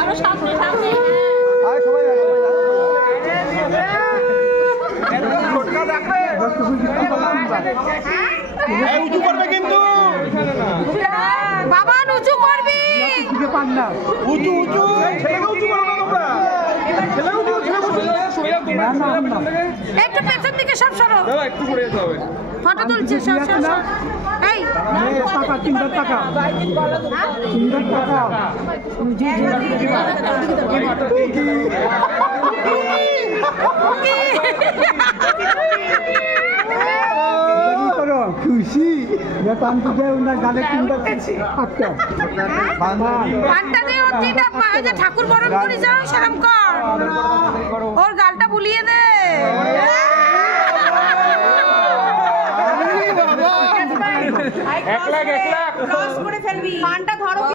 আরো সামনে সামনে উঁচু করবে কিন্তু বাবা উঁচু করবি উঁচু উঁচু একটু পেছন দিকে সব সরো একটু করে যেতে হবে ফটো তুলছে সব সব সব এই টাকা 3 টাকা 3 টাকা খুশি গালে পানটা দে ওর যেটা যে ঠাকুর বরণ করি যাও সেরকম কর ওর গালটা বুলিয়ে দে এক লাখ পানটা ধরো